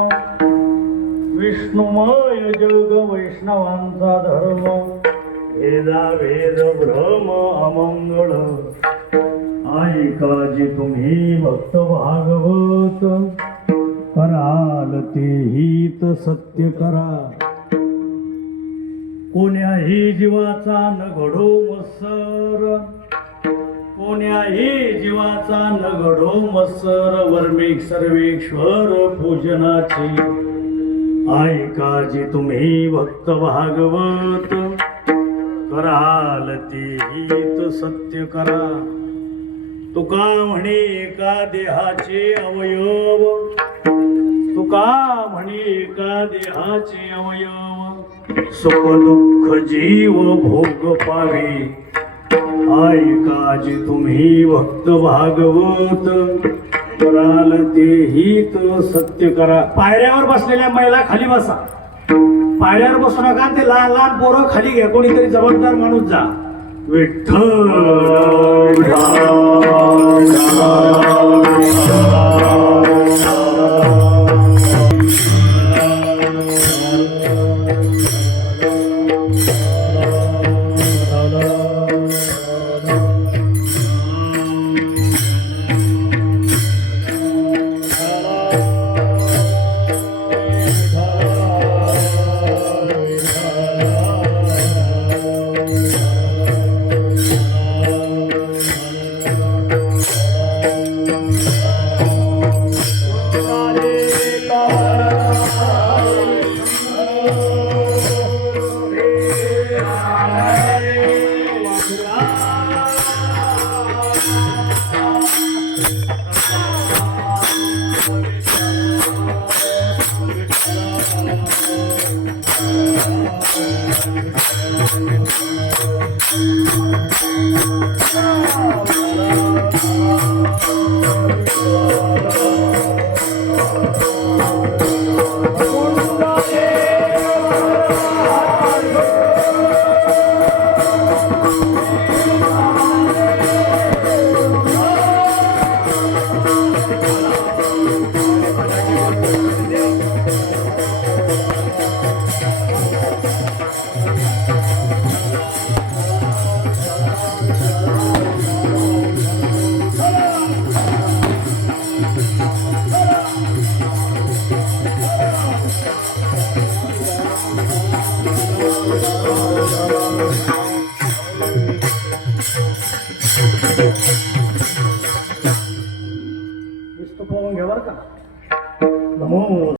विष्णुमय जग वैष्णवांचा धर्म, वेदा वेद भ्रम अमंगळ, ऐकाजी तुम्ही भक्त भागवत, कराल ते हित सत्य करा. कोण्याही जीवाचा न घडो मत्सर, कोण्याही जीवाचा न घडो मत्सर, वर्मिक सर्वेश्वर पूजनाची, ऐकाजी तुम्ही भक्त भागवत, कराल ते हित सत्य करा. तुका म्हणे एका देहाचे अवयव, तुका म्हणे एका देहाचे अवयव, सुख दुःख जीव भोग पावे, ऐकाजी तुम्ही भक्त भागवत, कराल ते हित सत्य करा. पायऱ्यावर बसलेल्या महिला खाली बसा, पायऱ्यावर बसू नका. ते लहान लहान पोरं खाली घ्या, कोणीतरी जबाबदार माणूस जा. विठ्ठल